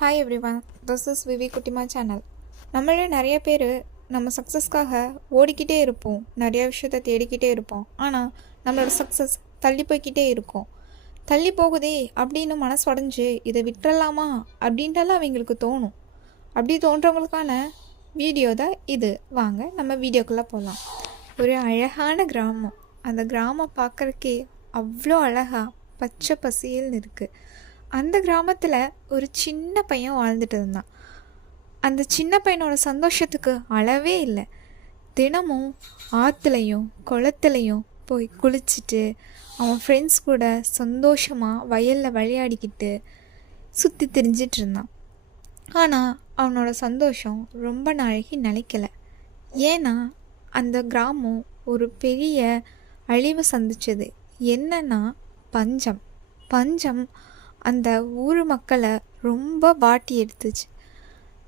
Hi everyone, this is விவி குட்டிமா channel. நம்மளே நிறைய பேர் நம்ம சக்ஸஸ்க்காக ஓடிக்கிட்டே இருப்போம், நிறைய விஷயத்த தேடிக்கிட்டே இருப்போம். ஆனால் நம்மளோட சக்ஸஸ் தள்ளி போய்கிட்டே இருக்கும். தள்ளி போகுதே அப்படின்னு மனசு உடஞ்சி இதை விட்டுறலாமா அப்படின்ட்டுலாம் அவங்களுக்கு தோணும். அப்படி தோன்றவங்களுக்கான வீடியோ தான் இது. வாங்க நம்ம வீடியோக்குள்ளே போகலாம். ஒரு அழகான கிராமம். அந்த கிராமம் பார்க்குறக்கே அவ்வளோ அழகாக பச்சை பசியல்னு இருக்குது. அந்த கிராமத்தில் ஒரு சின்ன பையன் வாழ்ந்துட்டு இருந்தான். அந்த சின்ன பையனோட சந்தோஷத்துக்கு அளவே இல்லை. தினமும் ஆற்றுலையும் குளத்துலையும் போய் குளிச்சுட்டு அவன் ஃப்ரெண்ட்ஸ் கூட சந்தோஷமாக வயலில் விளையாடிக்கிட்டு சுற்றி திரிஞ்சிட்டு இருந்தான். ஆனால் அவனோட சந்தோஷம் ரொம்ப நாளைக்கு நிலைக்கலை. ஏன்னா அந்த கிராமம் ஒரு பெரிய அழிவு சந்திச்சது. என்னன்னா பஞ்சம். பஞ்சம் அந்த ஊர் மக்களை ரொம்ப வாட்டி எடுத்துச்சு.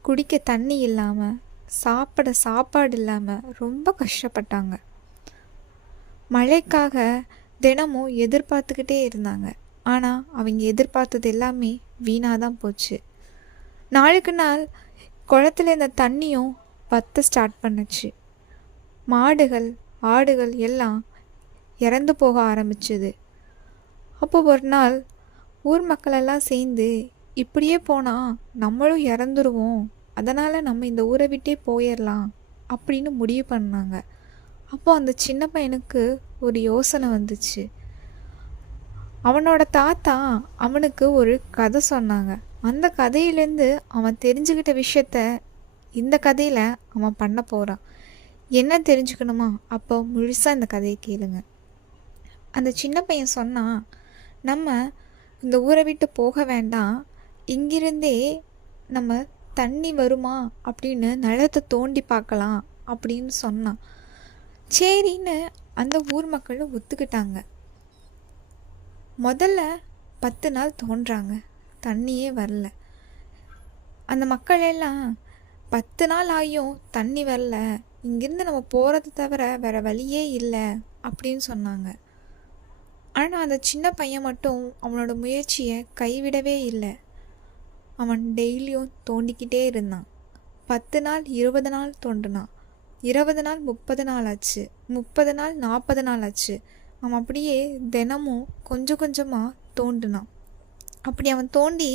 குடிக்க தண்ணி இல்லாமல், சாப்பிட சாப்பாடு இல்லாமல் ரொம்ப கஷ்டப்பட்டாங்க. மழைக்காக தினமும் எதிர்பார்த்துக்கிட்டே இருந்தாங்க. ஆனால் அவங்க எதிர்பார்த்தது எல்லாமே வீணாக தான் போச்சு. நாளுக்கு நாள் குளத்துல இந்த தண்ணியும் வத்த ஸ்டார்ட் பண்ணுச்சு. மாடுகள் ஆடுகள் எல்லாம் இறந்து போக ஆரம்பிச்சுது. அப்போ ஒரு நாள் ஊர் மக்களெல்லாம் சேர்ந்து இப்படியே போனால் நம்மளும் இறந்துருவோம், அதனால் நம்ம இந்த ஊரை விட்டே போயிடலாம் அப்படின்னு முடிவு பண்ணாங்க. அப்போ அந்த சின்ன பையனுக்கு ஒரு யோசனை வந்துச்சு. அவனோட தாத்தா அவனுக்கு ஒரு கதை சொன்னாங்க. அந்த கதையிலேருந்து அவன் தெரிஞ்சுக்கிட்ட விஷயத்த இந்த கதையில் அவன் பண்ண போகிறான். என்ன தெரிஞ்சுக்கணுமா? அப்போ முழுசாக இந்த கதையை கேளுங்க. அந்த சின்ன பையன் சொன்னான், நம்ம இந்த ஊரை விட்டு போக வேண்டாம், இங்கிருந்தே நம்ம தண்ணி வருமா அப்படின்னு நிலத்தை தோண்டி பார்க்கலாம் அப்படின்னு சொன்னான். சரின்னு அந்த ஊர் மக்களும் ஒத்துக்கிட்டாங்க. முதல்ல 10 நாள் தோன்றாங்க, தண்ணியே வரல. அந்த மக்கள் எல்லாம் 10 நாள் ஆகியும் தண்ணி வரல, இங்கிருந்து நம்ம போகிறது தவிர வேறு வழியே இல்லை அப்படின்னு சொன்னாங்க. ஆனால் அந்த சின்ன பையன் மட்டும் அவனோட முயற்சியை கைவிடவே இல்லை. அவன் டெய்லியும் தோண்டிக்கிட்டே இருந்தான். 10 நாள் 20 நாள் தோண்டினான். 20 நாள் 30 நாள் ஆச்சு. 30 நாள் 40 நாள் ஆச்சு. அவன் அப்படியே தினமும் கொஞ்சம் கொஞ்சமாக தோண்டினான். அப்படி அவன் தோண்டி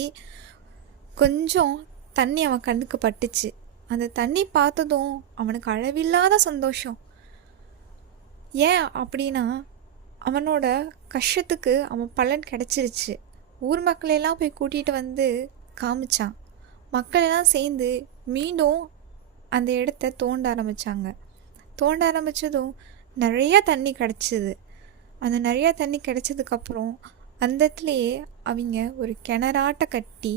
கொஞ்சம் தண்ணி அவன் கண்ணுக்கு பட்டுச்சு. அந்த தண்ணி பார்த்ததும் அவனுக்கு அளவில்லாத சந்தோஷம். ஏன் அப்படின்னா அவனோட கஷ்டத்துக்கு அவன் பலன் கிடச்சிருச்சு. ஊர் மக்களையெல்லாம் போய் கூட்டிகிட்டு வந்து காமிச்சான். மக்களெல்லாம் சேர்ந்து மீண்டும் அந்த இடத்த தோண்ட ஆரம்பித்தாங்க. தோண்ட ஆரம்பித்ததும் நிறையா தண்ணி கிடச்சிது. அந்த நிறையா தண்ணி கிடச்சதுக்கப்புறம் அந்த இடத்துலையே அவங்க ஒரு கிணறாட்ட கட்டி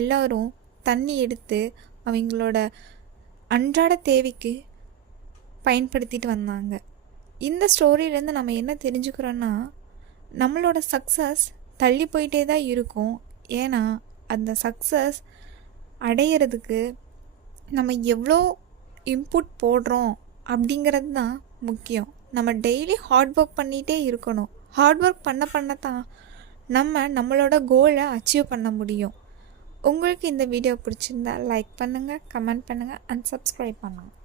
எல்லோரும் தண்ணி எடுத்து அவங்களோட அன்றாட தேவைக்கு பயன்படுத்திட்டு வந்தாங்க. இந்த ஸ்டோரியிலேருந்து நம்ம என்ன தெரிஞ்சுக்கிறோன்னா, நம்மளோட சக்ஸஸ் தள்ளி போயிட்டே தான் இருக்கும். ஏன்னா அந்த சக்ஸஸ் அடையிறதுக்கு நம்ம எவ்வளோ இன்புட் போடுறோம் அப்படிங்கிறது தான் முக்கியம். நம்ம டெய்லி ஹார்ட் ஒர்க் பண்ணிகிட்டே இருக்கணும். ஹார்ட் ஒர்க் பண்ண தான் நம்மளோட கோலை அச்சீவ் பண்ண முடியும். உங்களுக்கு இந்த வீடியோ பிடிச்சிருந்தா லைக் பண்ணுங்கள், கமெண்ட் பண்ணுங்கள் அண்ட் சப்ஸ்கிரைப் பண்ணுங்கள்.